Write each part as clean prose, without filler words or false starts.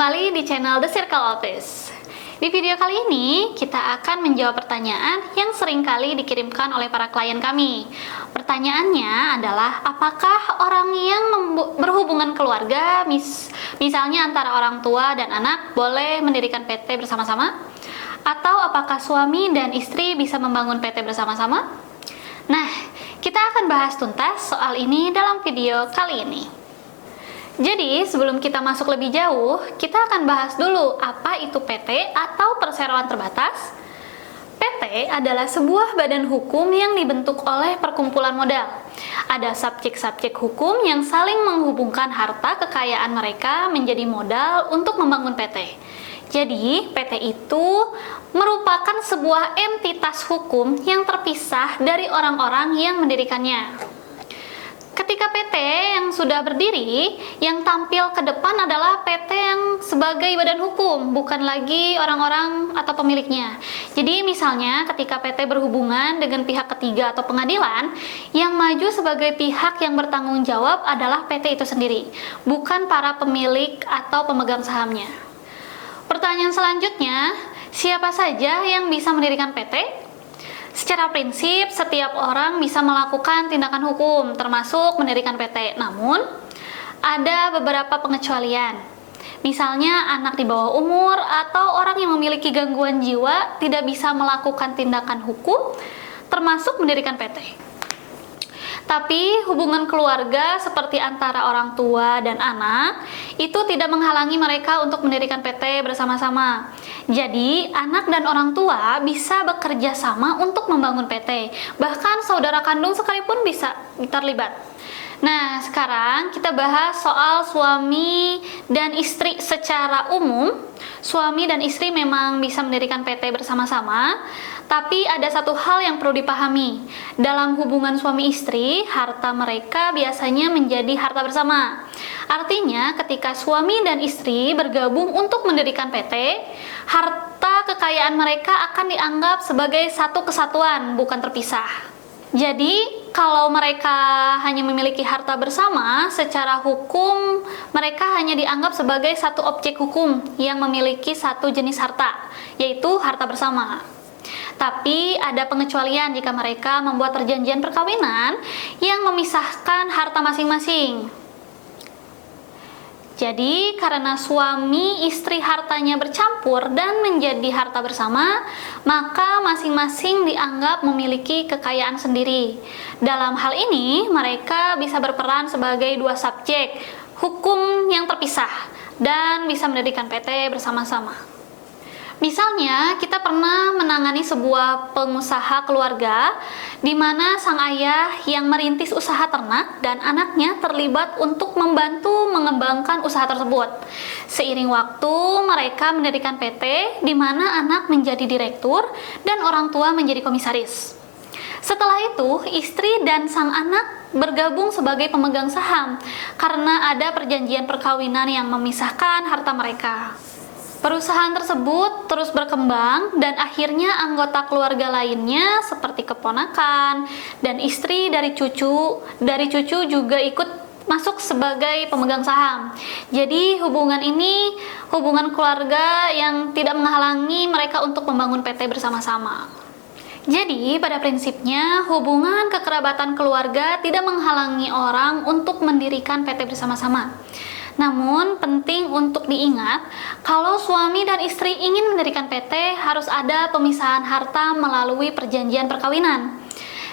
kembali di channel The Circle Office. Di video kali ini, kita akan menjawab pertanyaan yang sering kali dikirimkan oleh para klien kami. Pertanyaannya adalah, apakah orang yang berhubungan keluarga, misalnya antara orang tua dan anak, boleh mendirikan PT bersama-sama? Atau apakah suami dan istri bisa membangun PT bersama-sama? Nah, kita akan bahas tuntas soal ini dalam video kali ini. Jadi, sebelum kita masuk lebih jauh, kita akan bahas dulu apa itu PT atau perseroan terbatas. PT adalah sebuah badan hukum yang dibentuk oleh perkumpulan modal. Ada subjek-subjek hukum yang saling menghubungkan harta kekayaan mereka menjadi modal untuk membangun PT. Jadi, PT itu merupakan sebuah entitas hukum yang terpisah dari orang-orang yang mendirikannya. Ketika PT yang sudah berdiri, yang tampil ke depan adalah PT yang sebagai badan hukum, bukan lagi orang-orang atau pemiliknya. Jadi misalnya ketika PT berhubungan dengan pihak ketiga atau pengadilan, yang maju sebagai pihak yang bertanggung jawab adalah PT itu sendiri, bukan para pemilik atau pemegang sahamnya. Pertanyaan selanjutnya, siapa saja yang bisa mendirikan PT? Secara prinsip, setiap orang bisa melakukan tindakan hukum, termasuk mendirikan PT. Namun, ada beberapa pengecualian. Misalnya, anak di bawah umur atau orang yang memiliki gangguan jiwa tidak bisa melakukan tindakan hukum, termasuk mendirikan PT. Tapi hubungan keluarga seperti antara orang tua dan anak itu tidak menghalangi mereka untuk mendirikan PT bersama-sama. Jadi anak dan orang tua bisa bekerja sama untuk membangun PT. Bahkan saudara kandung sekalipun bisa terlibat. Nah, sekarang kita bahas soal suami dan istri secara umum. Suami dan istri memang bisa mendirikan PT bersama-sama, tapi ada satu hal yang perlu dipahami. Dalam hubungan suami istri, harta mereka biasanya menjadi harta bersama. Artinya, ketika suami dan istri bergabung untuk mendirikan PT, harta kekayaan mereka akan dianggap sebagai satu kesatuan, bukan terpisah. Jadi, kalau mereka hanya memiliki harta bersama, secara hukum mereka hanya dianggap sebagai satu objek hukum yang memiliki satu jenis harta, yaitu harta bersama. Tapi ada pengecualian jika mereka membuat perjanjian perkawinan yang memisahkan harta masing-masing. Jadi, karena suami istri hartanya bercampur dan menjadi harta bersama, maka masing-masing dianggap memiliki kekayaan sendiri. Dalam hal ini, mereka bisa berperan sebagai dua subjek hukum yang terpisah dan bisa mendirikan PT bersama-sama. Misalnya, kita pernah menangani sebuah pengusaha keluarga di mana sang ayah yang merintis usaha ternak dan anaknya terlibat untuk membantu mengembangkan usaha tersebut. Seiring waktu, mereka mendirikan PT di mana anak menjadi direktur dan orang tua menjadi komisaris. Setelah itu, istri dan sang anak bergabung sebagai pemegang saham karena ada perjanjian perkawinan yang memisahkan harta mereka. Perusahaan tersebut terus berkembang dan akhirnya anggota keluarga lainnya seperti keponakan dan istri dari cucu juga ikut masuk sebagai pemegang saham. Jadi hubungan ini hubungan keluarga yang tidak menghalangi mereka untuk membangun PT bersama-sama. Jadi pada prinsipnya hubungan kekerabatan keluarga tidak menghalangi orang untuk mendirikan PT bersama-sama. Namun, penting untuk diingat, kalau suami dan istri ingin mendirikan PT, harus ada pemisahan harta melalui perjanjian perkawinan.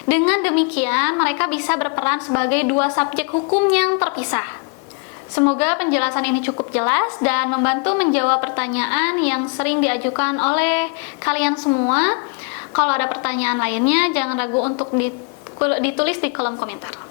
Dengan demikian, mereka bisa berperan sebagai dua subjek hukum yang terpisah. Semoga penjelasan ini cukup jelas dan membantu menjawab pertanyaan yang sering diajukan oleh kalian semua. Kalau ada pertanyaan lainnya, jangan ragu untuk ditulis di kolom komentar.